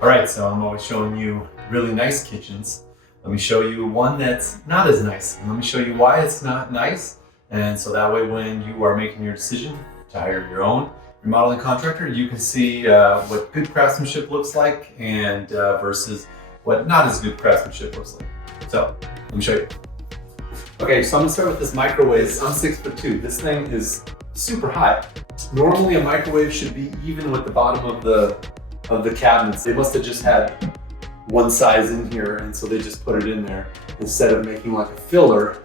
All right, so I'm always showing you really nice kitchens. Let me show you one that's not as nice, and let me show you why it's not nice. And so that way, when you are making your decision to hire your own remodeling contractor, you can see what good craftsmanship looks like and versus what not as good craftsmanship looks like. So let me show you. Okay, so I'm gonna start with this microwave. I'm 6'2". This thing is super high. Normally a microwave should be even with the bottom of the cabinets. They must have just had one size in here, and so they just put it in there instead of making like a filler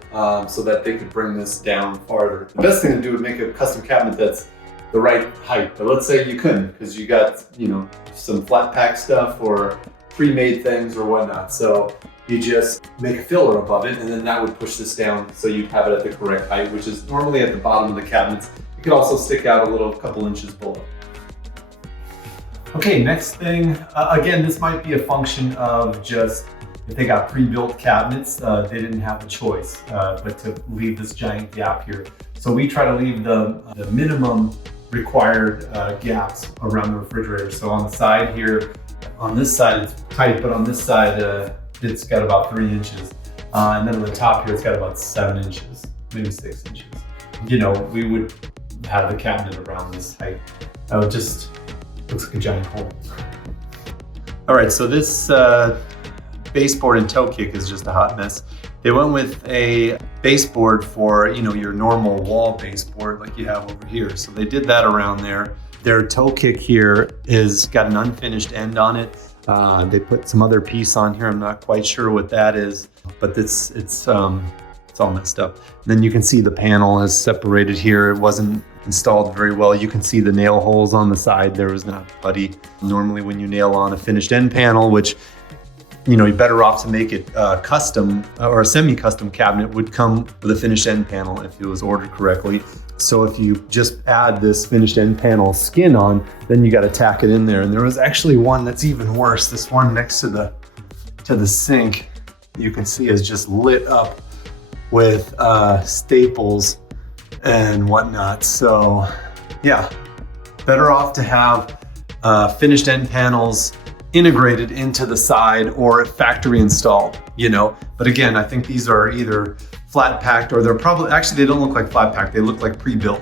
so that they could bring this down farther. The best thing to do would make a custom cabinet that's the right height, but let's say you couldn't because you got, you know, some flat pack stuff or pre-made things or whatnot. So you just make a filler above it, and then that would push this down so you'd have it at the correct height, which is normally at the bottom of the cabinets. It could also stick out a couple inches below. Okay, next thing, again, this might be a function of just if they got pre-built cabinets, they didn't have a choice but to leave this giant gap here. So we try to leave the minimum required gaps around the refrigerator. So on the side here, on this side it's tight, but on this side it's got about 3 inches. And then on the top here, it's got about 7 inches, maybe 6 inches. You know, we would have the cabinet around this height. It just looks like a giant hole. All right, so this baseboard and toe kick is just a hot mess. They went with a baseboard for, you know, your normal wall baseboard like you have over here. So they did that around there. Their toe kick here is got an unfinished end on it. They put some other piece on here. I'm not quite sure what that is, but it's all messed up. And then you can see the panel is separated here. It wasn't installed very well. You can see the nail holes on the side. There was not putty. Normally when you nail on a finished end panel, which, you know, you're better off to make it custom or a semi-custom cabinet would come with a finished end panel if it was ordered correctly. So if you just add this finished end panel skin on, then you got to tack it in there. And there was actually one that's even worse. This one next to the sink, you can see is just lit up with staples and whatnot. So yeah, better off to have finished end panels integrated into the side or factory installed, you know. But again, I think these are either flat packed or they're probably, actually they don't look like flat packed, they look like pre-built.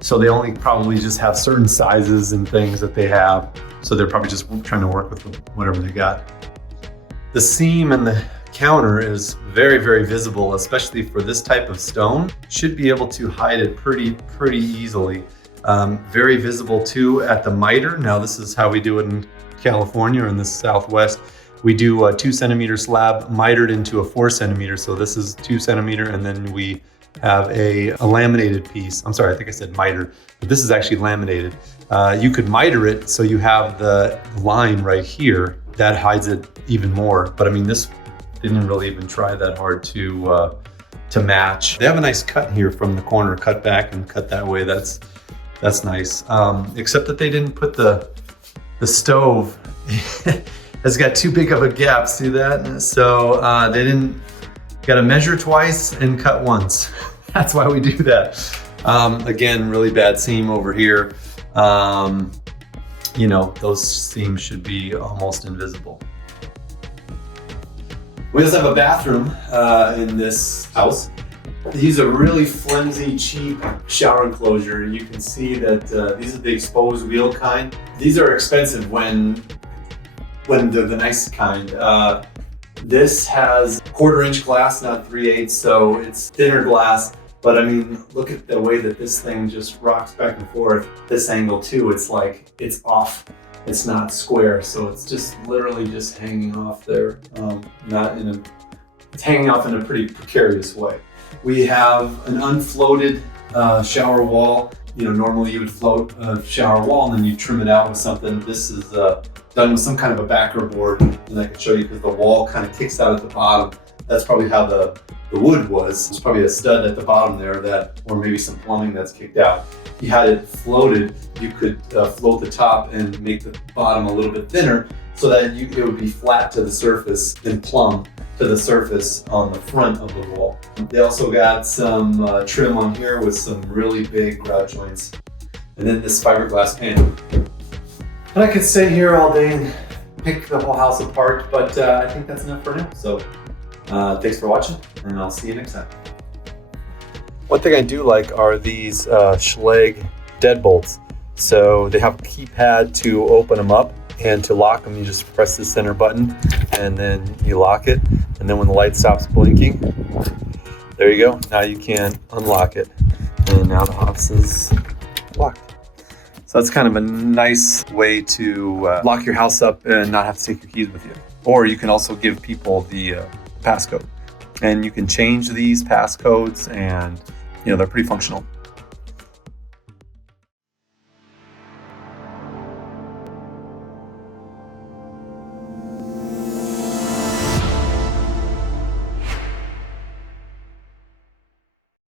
So they only probably just have certain sizes and things that they have. So they're probably just trying to work with whatever they got. The seam and the counter is very, very visible, especially for this type of stone. Should be able to hide it pretty easily. Very visible too at the miter. Now this is how we do it in California or in the Southwest. We do a 2 centimeter slab mitered into a 4 centimeter. So this is 2 centimeter, and then we have a laminated piece. I'm sorry, I think I said miter, but this is actually laminated. You could miter it so you have the line right here that hides it even more. But I mean, this didn't really even try that hard to match. They have a nice cut here from the corner, cut back and cut that way. That's nice. Except that they didn't put the stove has got too big of a gap. See that? So they didn't. Got to measure twice and cut once. That's why we do that. Again, really bad seam over here. You know, those seams should be almost invisible. We also have a bathroom in this house. These are really flimsy, cheap shower enclosure. You can see that these are the exposed wheel kind. These are expensive when they're the nice kind. This has 1/4 inch glass, not 3/8, so it's thinner glass. But I mean, look at the way that this thing just rocks back and forth. This angle too, it's like it's off. It's not square, so it's just literally just hanging off there. It's hanging off in a pretty precarious way. We have an unfloated shower wall. You know, normally you would float a shower wall and then you trim it out with something. This is done with some kind of a backer board, and I can show you because the wall kind of kicks out at the bottom. That's probably how the wood was. There's probably a stud at the bottom there or maybe some plumbing that's kicked out. If you had it floated, you could float the top and make the bottom a little bit thinner so that it would be flat to the surface and plumb to the surface on the front of the wall. They also got some trim on here with some really big grout joints. And then this fiberglass panel. And I could stay here all day and pick the whole house apart, but I think that's enough for now. So thanks for watching, and I'll see you next time. One thing I do like are these Schlage deadbolts. So they have a keypad to open them up, and to lock them you just press the center button and then you lock it, and then when the light stops blinking, there you go, now you can unlock it, and now the house is locked. So that's kind of a nice way to lock your house up and not have to take your keys with you. Or you can also give people the passcode, and you can change these passcodes, and they're pretty functional.